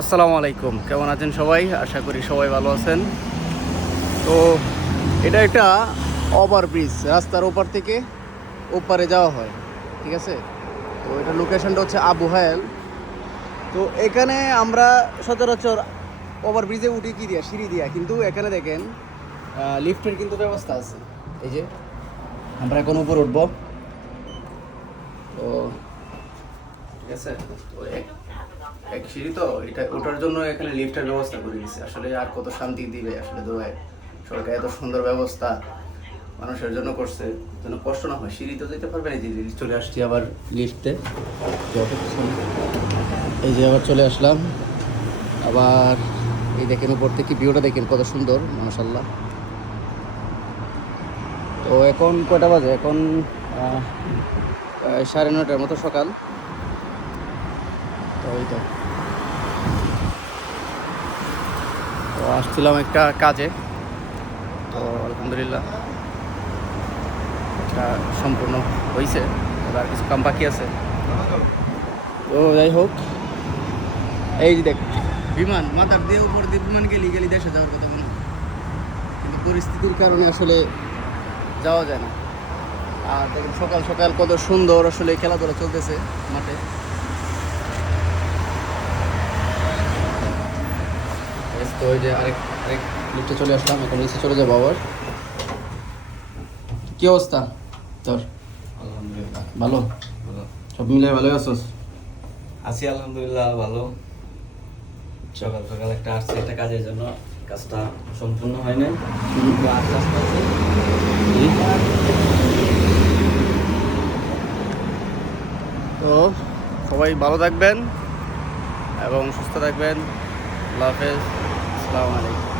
আসসালামু আলাইকুম, কেমন আছেন সবাই? আশা করি সবাই ভালো আছেন। তো এটা একটা ওভারব্রিজ, রাস্তার ওপার থেকে ওপারে যাওয়া হয়, ঠিক আছে? তো এটা লোকেশনটা হচ্ছে আবু হায়াল। তো এখানে আমরা সচরাচর ওভারব্রিজে উঠি কি দিয়া, সিঁড়ি দিয়া, কিন্তু এখানে দেখেন লিফটের কিন্তু ব্যবস্থা আছে। এই যে আমরা এখন উপর উঠবো, তো ঠিক আছে। তো এক সিঁড়ি, তো এটা ওঠার জন্য এখানে লিফটের ব্যবস্থা করে দিয়েছে। আসলে আর কত শান্তি দিবে আসলে দোয়ায়, সরকার এত সুন্দর ব্যবস্থা মানুষের জন্য করছে, যেন কষ্ট না হয়। সিঁড়ি তো যেতে পারবে না, যে চলে আসছি আবার লিফটে। এই যে আবার চলে আসলাম, আবার এই দেখেন উপর থেকে ভিউটা দেখেন কত সুন্দর, মাশাআল্লাহ। তো এখন কয়টা বাজে? এখন 9:30 মতো সকাল। তো ওই তো তো আসছিলাম একটা কাজে, তো আলহামদুলিল্লাহ এটা সম্পূর্ণ হয়েছে, এবার কিছু কাম বাকি আছে। তো যাই হোক, এই যে দেখ বিমান মাথার দিয়ে উপর দিয়ে বিমান গেলি দেশে যাওয়ার কথা মনে হয়, কিন্তু পরিস্থিতির কারণে আসলে যাওয়া যায় না। আর দেখেন সকাল সকাল কত সুন্দর আসলে খেলাধুলা চলতেছে মাঠে। তো ওই যে আরেক আরেক লিফটে চলে আসলাম, এখন নিচে চলে যাবো আবার। কি অবস্থা তোর? আলহামদুলিল্লাহ ভালো? ভালো সব মিলে ভালোই আছোস? আছি, আলহামদুলিল্লাহ ভালো। সকাল সকাল একটা আসছে একটা কাজের জন্য, কাজটা সম্পূর্ণ হয় নাই, তো আস্তে আস্তে আছে। তো সবাই ভালো থাকবেন এবং সুস্থ থাকবেন। আল্লাহ হাফেজ, আসসালামু আলাইকুম।